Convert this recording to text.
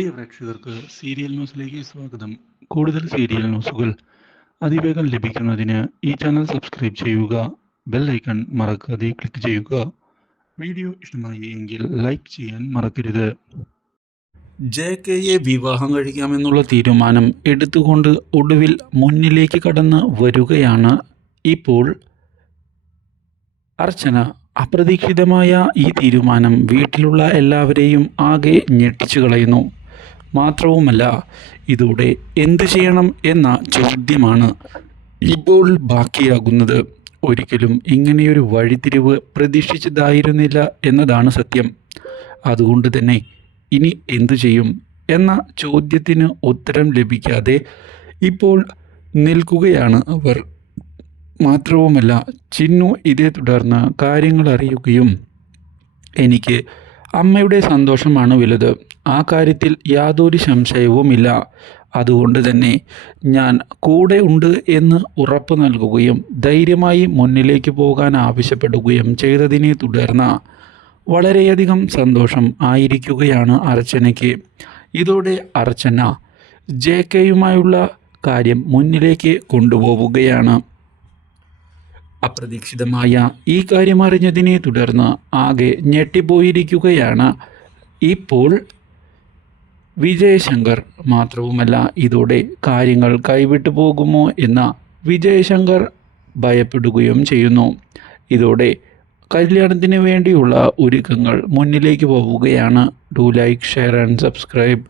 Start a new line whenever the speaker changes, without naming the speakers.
പ്രിയ പ്രേക്ഷകർക്ക് സീരിയൽ ന്യൂസിലേക്ക് സ്വാഗതം. കൂടുതൽ സീരിയൽ ന്യൂസുകൾ അതിവേഗം ലഭിക്കുന്നതിന് ഈ ചാനൽ സബ്സ്ക്രൈബ് ചെയ്യുക ബെൽ ഐക്കൺ മറക്കാതെ ക്ലിക്ക് ചെയ്യുക. വീഡിയോ ഇഷ്ടമായി എങ്കിൽ ലൈക്ക് ചെയ്യാൻ മറക്കരുത്. ജെ കെയെ വിവാഹം കഴിക്കാമെന്നുള്ള തീരുമാനം എടുത്തുകൊണ്ട് ഒടുവിൽ മുന്നിലേക്ക് കടന്ന് വരികയാണ് ഇപ്പോൾ അർച്ചന. അപ്രതീക്ഷിതമായ ഈ തീരുമാനം വീട്ടിലുള്ള എല്ലാവരെയും ആകെ ഞെട്ടിച്ചു കളയുന്നു. മാത്രവുമല്ല ഇതോടെ എന്തു ചെയ്യണം എന്ന ചോദ്യമാണ് ഇപ്പോൾ ബാക്കിയാകുന്നത്. ഒരിക്കലും ഇങ്ങനെയൊരു വഴിതിരിവ് പ്രതീക്ഷിച്ചതായിരുന്നില്ല എന്നതാണ് സത്യം. അതുകൊണ്ട് തന്നെ ഇനി എന്തു ചെയ്യും എന്ന ചോദ്യത്തിന് ഉത്തരം ലഭിക്കാതെ ഇപ്പോൾ നിൽക്കുകയാണ് അവർ മാത്രവുമല്ല ചിന്നു ഇതേ തുടർന്ന് കാര്യങ്ങൾ അറിയുകയും എനിക്ക് അമ്മയുടെ സന്തോഷമാണ് വലുത്. ആ കാര്യത്തിൽ യാതൊരു സംശയവുമില്ല. അതുകൊണ്ട് തന്നെ ഞാൻ കൂടെ ഉണ്ട് എന്ന് ഉറപ്പ് നൽകുകയും ധൈര്യമായി മുന്നിലേക്ക് പോകാൻ ആവശ്യപ്പെടുകയും ചെയ്തതിനെ തുടർന്ന് വളരെയധികം സന്തോഷം ആയിരിക്കുകയാണ് അർച്ചനയ്ക്ക്. ഇതോടെ അർച്ചന ജെ കെയുമായുള്ള കാര്യം മുന്നിലേക്ക് കൊണ്ടുപോവുകയാണ്. അപ്രതീക്ഷിതമായ ഈ കാര്യം അറിഞ്ഞതിനെ തുടർന്ന് ആകെ ഞെട്ടിപ്പോയിരിക്കുകയാണ്. ഇപ്പോൾ വിജയശങ്കർ മാത്രവുമല്ല ഇതോടെ കാര്യങ്ങൾ കൈവിട്ടു പോകുമോ എന്ന വിജയശങ്കർ ഭയപ്പെടുകയും ചെയ്യുന്നു. ഇതോടെ കല്യാണത്തിന് വേണ്ടിയുള്ള ഒരുക്കങ്ങൾ മുന്നിലേക്ക് പോവുകയാണ്. Do like share and subscribe